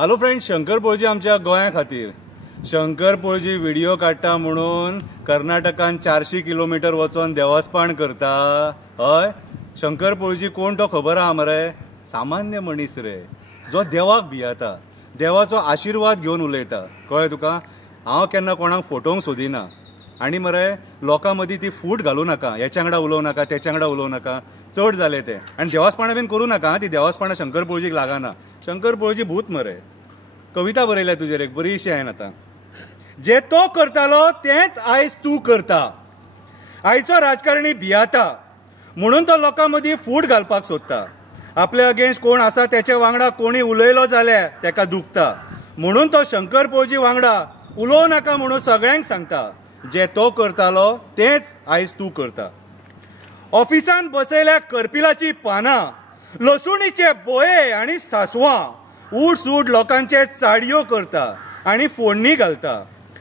Hello friend, Shankar पळजी आमच्या गोंया खातीर शंकर पळजी व्हिडिओ काडटा म्हणून कर्नाटकान 400 किलोमीटर वचून देवास्पाण करता। हय, शंकर पळजी कोण तो खबर आहा मरे? सामान्य मनीस रे, जो देवाक भियेता, देवाचो आशिर्वाद घेवन उलयता। कळ्ळें तुका? हांव केन्ना कोणाक फोटोवंक सोदिना आनी मरे लोकां मदीं ती फूट घालूं नाका, हेच्या वांगडा उलोवं नाका, तेच्या वांगडा उलोवं नाका, चड जालें तें। आनी देवास्पाणां बीन करूं नाका, ती देवास्पाणां शंकर पळजीक लागना। शंकर पळजी भूत मरे। कविता बरयल्या तुजेर एक बरीशी हांवें आतां। जे तो करतालो तेंच आयज तूं करता। आयचो राजकारणी भियाता म्हणून तो लोकां मदीं फूट घालपाक सोदता। आपल्या अगेन्स्ट कोण आसा तेच्या वांगडा कोणी उलयलो जाल्यार तेका दुखता, म्हणून तो शंकर पळजी वांगडा उलोवं नाका म्हणून सगळ्यांक सांगता। जे तो करतालो तेंच आयज तूं करता। ऑफिसान बसयल्या करपिलाची पानां, लसुणीचे बोये आनी सासवां, उठ सूट लोकांचे चाडयो करता आनी फोडणी घालता।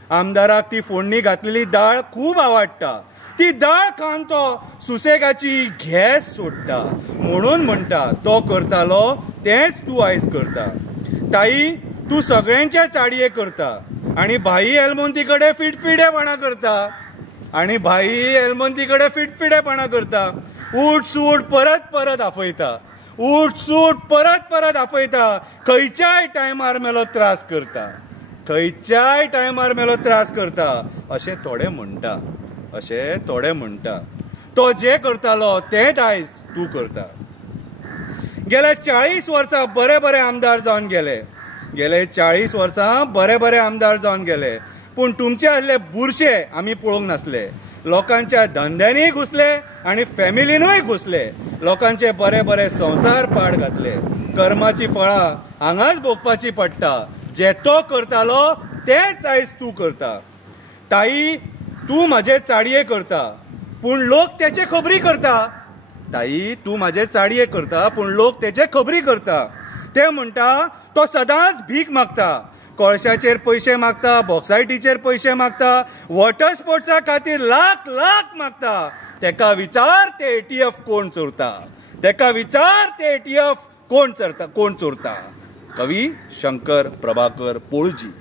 आमदाराक ती फोडणी घातलेली दाळ खूब आवडटा। ती दाळ खावन तो सुसेगाची घेस सोडटा, म्हणून म्हणटा तो करतालो तेंच तूं आयज करता। ताई, तूं सगळ्यांचे चाडये करता आनी भाई एलमोंती कडेन फिटफिडेपणां करता फिटफिडेपणां करता। उठ सूट परत परत आफयता, उठ सूट परत परत आफयता। खंयच्याय टायमार मेलो त्रास करता, खंयच्याय टायमार मेलो त्रास करता, अशें थोडे म्हणटा। तो जे करतालो तेंच आयज तूं करता। गेल्या 40 वर्सां बरे आमदार जावन गेले, गेले 40 वर्सां बरे आमदार जावन गेले, पूण तुमचे आसले बुरशे आमी पळोवंक नासले। लोकांच्या धंद्यांनी घुसले आनी फॅमिलीनूय घुसले। लोकांचे बरे संसार पाड घातले। कर्माची फळां हांगाच भोगपाची पडटा। जे तो करतालो तेंच आयज तूं करता। ताई, तूं म्हाजे चाडये करता पूण लोक तेचे खबरी करता। ताई, तूं म्हाजे चाडये करता पूण लोक तेचे खबरी करता। ते म्हणटा तो सदांच भीक मागता, कोळशाचेर पयशे मागता, बॉक्सायटीचेर पयशे मागता, वॉटर स्पोर्ट्सा खातीर लाख मागता। तेका विचार ते ATF कोण चोरता, तेका विचार ते ATF कोण चोरता। कवी शंकर प्रभाकर पळजी।